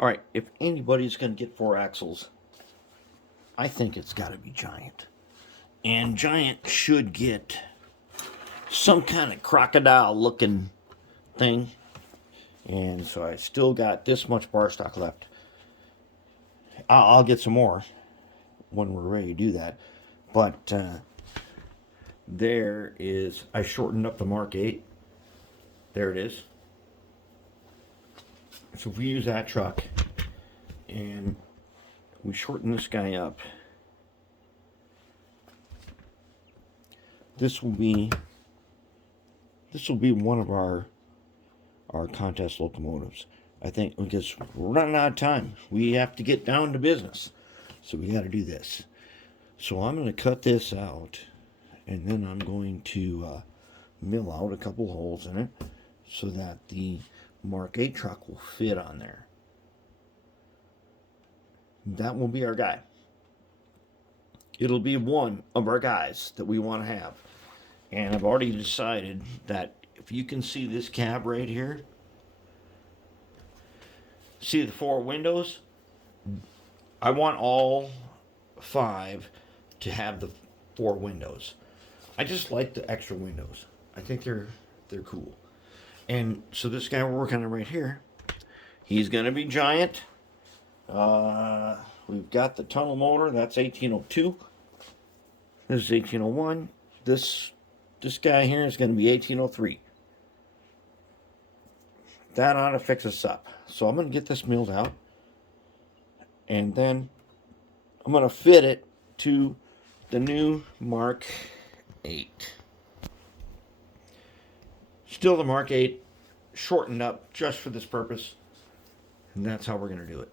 Alright, if anybody's going to get 4 axles, I think it's got to be Giant. And Giant should get some kind of crocodile looking thing. And so I still got this much bar stock left. I'll get some more when we're ready to do that. But there is, I shortened up the Mark VIII. There it is. So if we use that truck and we shorten this guy up, this will be one of our contest locomotives. I think because we're running out of time. We have to get down to business. So we got to do this. So I'm going to cut this out, and then I'm going to mill out a couple holes in it so that the Mark VIII truck will fit on there. That will be our guy. It'll be one of our guys that we want to have. And I've already decided that if you can see this cab right here, see the 4 windows? I want all 5 to have the 4 windows. I just like the extra windows. I think they're cool. And so this guy we're working on right here, he's going to be Giant. We've got the tunnel motor. That's 1802. This is 1801. This guy here is going to be 1803. That ought to fix us up. So I'm going to get this milled out. And then I'm going to fit it to the new Mark VIII. Still the Mark VIII, shortened up just for this purpose. And that's how we're going to do it.